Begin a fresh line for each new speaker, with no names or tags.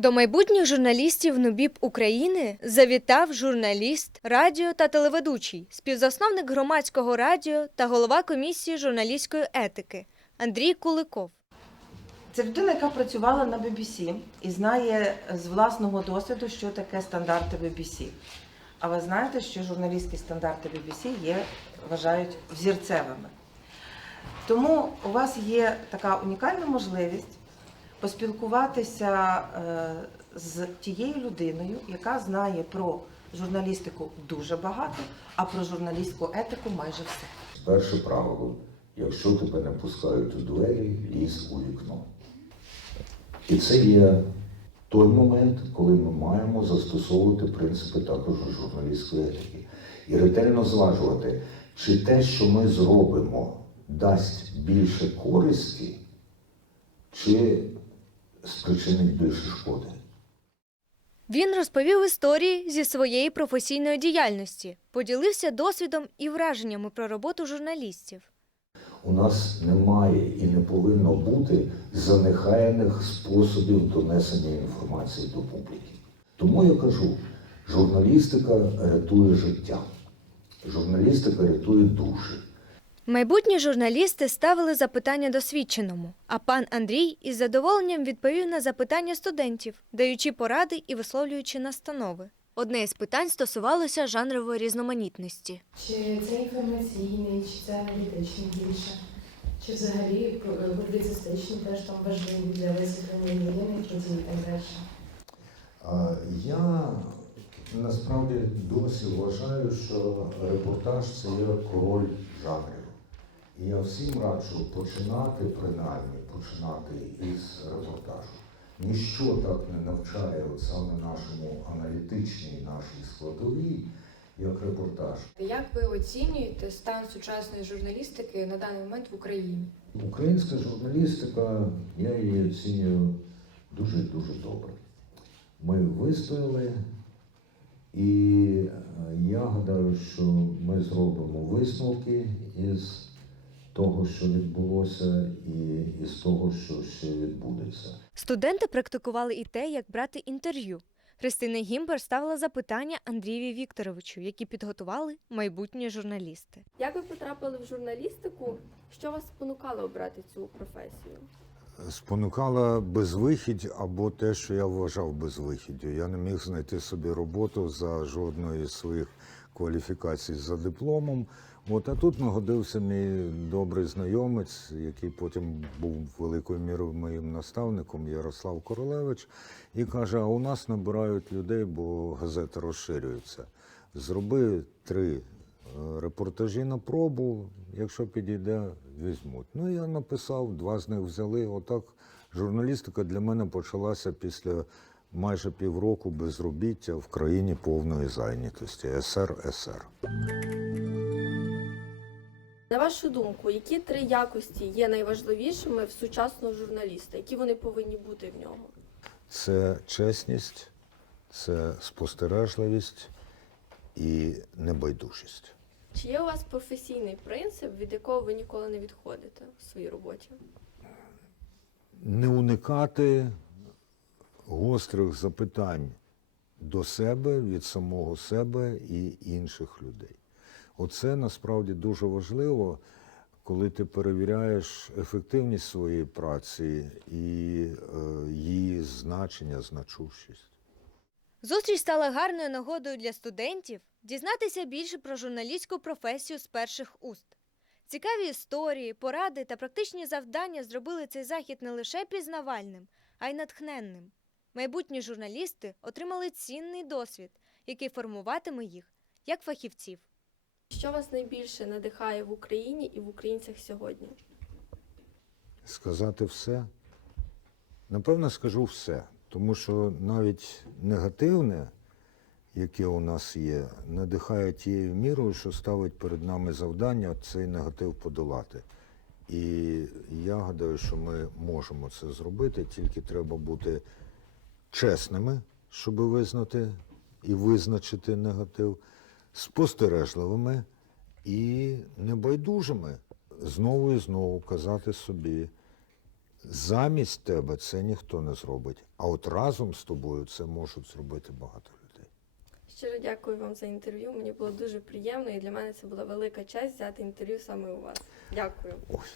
До майбутніх журналістів НУБІП України завітав журналіст, радіо та телеведучий, співзасновник громадського радіо та голова комісії журналістської етики Андрій Куликов.
Це людина, яка працювала на BBC і знає з власного досвіду, що таке стандарти BBC. А ви знаєте, що журналістські стандарти BBC є, вважають взірцевими. Тому у вас є така унікальна можливість поспілкуватися е, з тією людиною, яка знає про журналістику дуже багато, а про журналістську етику майже все.
Перше правило: якщо тебе не пускають у двері, лізь у вікно. І це є той момент, коли ми маємо застосовувати принципи також журналістської етики. І ретельно зважувати, чи те, що ми зробимо, дасть більше користі, чи спричинить більше шкоди.
Він розповів історії зі своєї професійної діяльності, поділився досвідом і враженнями про роботу журналістів.
У нас немає і не повинно бути занехаяних способів донесення інформації до публіки. Тому я кажу, журналістика рятує життя, журналістика рятує душі.
Майбутні журналісти ставили запитання досвідченому, а пан Андрій із задоволенням відповів на запитання студентів, даючи поради і висловлюючи настанови. Одне із питань стосувалося жанрової різноманітності.
Чи це інформаційний, чи це аналітичний більше, чи взагалі пу- публіцистичний теж там важливі для висвітлення подій і так далі.
Я насправді досі вважаю, що репортаж це є король жанрів. І я всім раджу починати, принаймні, починати із репортажу. Ніщо так не навчає от саме нашому аналітичній нашій складовій, як репортаж.
Як ви оцінюєте стан сучасної журналістики на даний момент в Україні?
Українська журналістика, я її оцінюю дуже-дуже добре. Ми вистояли, і е, я гадаю, що ми зробимо висновки із того, що відбулося, і із того, що ще відбудеться.
Студенти практикували і те, як брати інтерв'ю. Христина Гімбер ставила запитання Андрієві Вікторовичу, які підготували майбутні журналісти.
Як ви потрапили в журналістику? Що вас спонукало обрати цю професію?
Спонукала безвихідь або те, що я вважав безвихіддю. Я не міг знайти собі роботу за жодної з своїх кваліфікацій за дипломом. От, а тут нагодився мій добрий знайомець, який потім був великою мірою моїм наставником, Ярослав Королевич, і каже: а у нас набирають людей, бо газети розширюються. Зроби три е, репортажі на пробу, якщо підійде, візьмуть. Ну, я написав, два з них взяли. Отак журналістика для мене почалася після майже півроку безробіття в країні повної зайнятості СРСР.
На вашу думку, які три якості є найважливішими в сучасного журналіста? Які вони повинні бути в нього?
Це чесність, це спостережливість і небайдужість.
Чи є у вас професійний принцип, від якого ви ніколи не відходите у своїй роботі?
не уникати гострих запитань до себе, від самого себе і інших людей. Оце насправді дуже важливо, коли ти перевіряєш ефективність своєї праці і е, її значення, значущість.
Зустріч стала гарною нагодою для студентів дізнатися більше про журналістську професію з перших уст. Цікаві історії, поради та практичні завдання зробили цей захід не лише пізнавальним, а й натхненним. Майбутні журналісти отримали цінний досвід, який формуватиме їх як фахівців.
Що вас найбільше надихає в Україні і в українцях сьогодні?
Сказати все? Напевно, скажу все, тому що навіть негативне, яке у нас є, надихає тією мірою, що ставить перед нами завдання цей негатив подолати. І я гадаю, що ми можемо це зробити, тільки треба бути чесними, щоб визнати і визначити негатив, спостережливими і небайдужими. Знову і знову казати собі, замість тебе це ніхто не зробить. А от разом з тобою це можуть зробити багато людей.
Щиро дякую вам за інтерв'ю. Мені було дуже приємно, і для мене це була велика честь взяти інтерв'ю саме у вас. Дякую.
Ой,